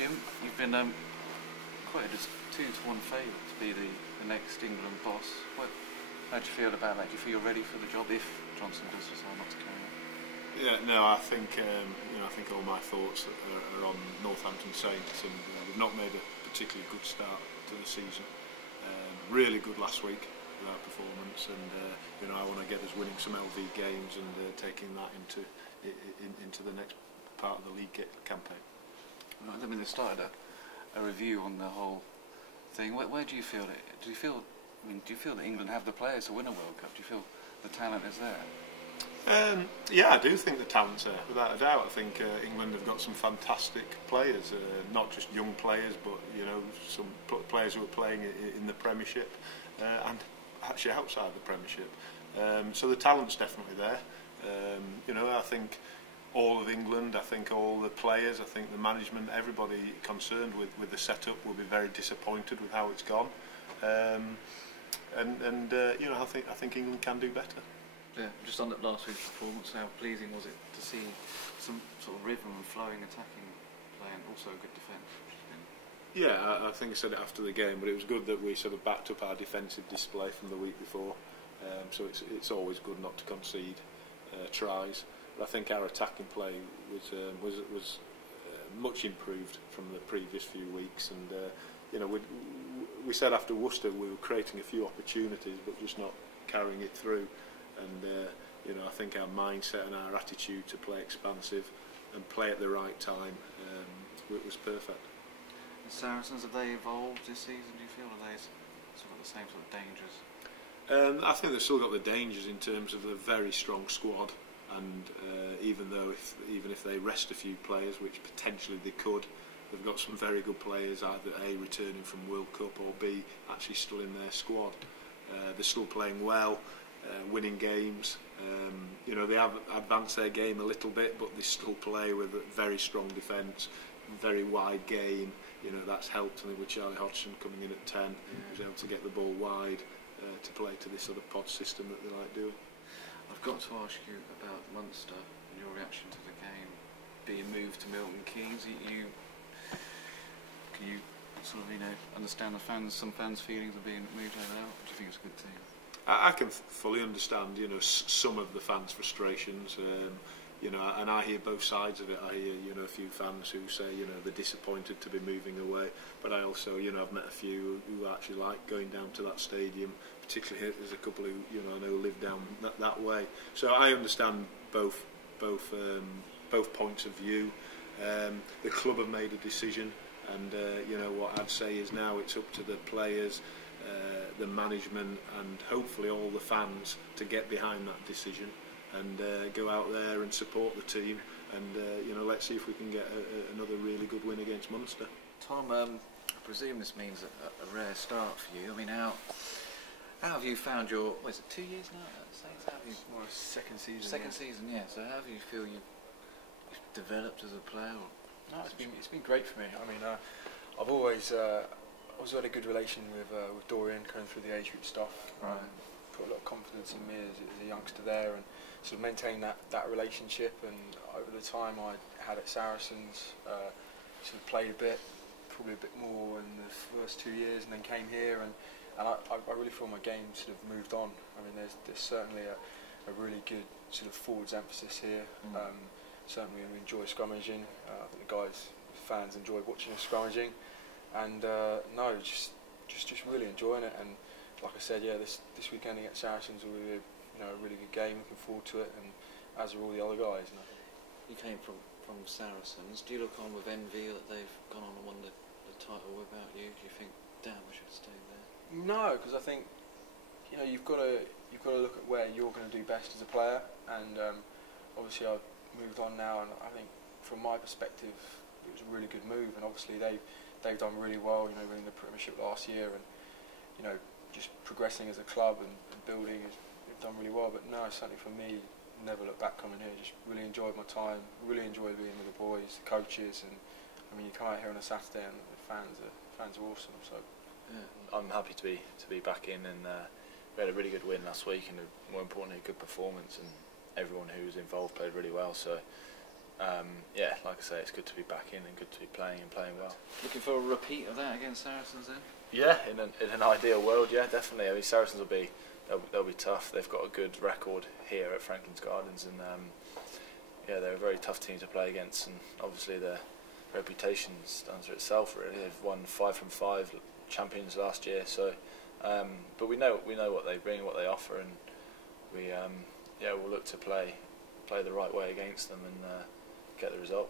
Jim, you've been quoted as 2-1 favourite to be the next England boss. How do you feel about that? Do you feel you're ready for the job if Johnson does decide not to carry on? Yeah, no, I think I think all my thoughts are on Northampton Saints, and we've not made a particularly good start to the season. Really good last week with our performance, and I want to get us winning some LV games and taking that into the next part of the league campaign. Right, I mean, they started a review on the whole thing. Where do you feel it? Do you feel that England have the players to win a World Cup? Do you feel the talent is there? Yeah, I do think the talent's there, without a doubt. I think England have got some fantastic players, not just young players, but some players who are playing in the Premiership and actually outside the Premiership. So the talent's definitely there. I think all of England, I think all the players, I think the management, everybody concerned with the setup will be very disappointed with how it's gone. I think England can do better. Yeah, just on that last week's performance, how pleasing was it to see some sort of rhythm and flowing attacking play and also good defence? Yeah, I think I said it after the game, but it was good that we sort of backed up our defensive display from the week before. So it's always good not to concede tries. But I think our attacking play was much improved from the previous few weeks, and we said after Worcester we were creating a few opportunities, but just not carrying it through. And I think our mindset and our attitude to play expansive and play at the right time was perfect. The Saracens, have they evolved this season, do you feel? Are they still got the same sort of dangers? I think they've still got the dangers in terms of a very strong squad, and even if they rest a few players, which potentially they could, they've got some very good players, either A, returning from World Cup, or B, actually still in their squad. They're still playing well, winning games. They have advanced their game a little bit, but they still play with a very strong defence, very wide game. That's helped. I think with Charlie Hodgson coming in at 10, he was able to get the ball wide to play to this sort of pod system that they like doing. I've got to ask you about Munster and your reaction to the game being moved to Milton Keynes. Can you sort of understand some fans' feelings of being moved over there? Do you think it's a good team? I can fully understand, some of the fans' frustrations, and I hear both sides of it. I hear, a few fans who say, they're disappointed to be moving away, but I also, I've met a few who actually like going down to that stadium. Particularly, there's a couple who, I know live down that way. So I understand both points of view. The club have made a decision, and what I'd say is now it's up to the players, the management, and hopefully all the fans to get behind that decision and go out there and support the team, and let's see if we can get another really good win against Munster. Tom, I presume this means a rare start for you. I mean, how have you found your? What is it, 2 years now at Saints? How have you? Well, second season. Second season, yeah. So how do you feel you've developed as a player? No, it's been great for me. I mean, I've always had a good relation with Dorian, going through the age group stuff. Right. Put a lot of confidence in me as a youngster there, and sort of maintain that relationship. And over the time I had at Saracens, sort of played a bit, probably a bit more in the first 2 years, and then came here, and I really feel my game sort of moved on. I mean, there's certainly a really good sort of forwards emphasis here. Certainly we enjoy scrummaging. I think the fans enjoy watching us scrummaging, and just really enjoying it. And like I said, yeah, this weekend against Saracens will be a really good game. Looking forward to it, and as are all the other guys. You came from Saracens. Do you look on with envy that they've gone on and won the title without you? Do you think, damn, I should have stayed there? No, because I think you've got to look at where you're going to do best as a player, and obviously I've moved on now, and I think from my perspective it was a really good move, and obviously they've done really well, winning the Premiership last year, and just progressing as a club and building, they've done really well. But no, certainly for me, never look back coming here. Just really enjoyed my time, really enjoyed being with the boys, the coaches, and I mean, you come out here on a Saturday and the fans are awesome. So yeah. I'm happy to be back in, and we had a really good win last week, and more importantly, a good performance, and everyone who was involved played really well. So yeah, like I say, it's good to be back in and good to be playing and playing well. Looking for a repeat of that against Saracens then? Yeah, in an ideal world, yeah, definitely. I mean, Saracens they'll be tough. They've got a good record here at Franklin's Gardens, and yeah, they're a very tough team to play against, and obviously their reputation stands for itself. Really, they've won 5 from 5 champions last year. So, but we know what they bring, what they offer, and we we'll look to play the right way against them and get the result.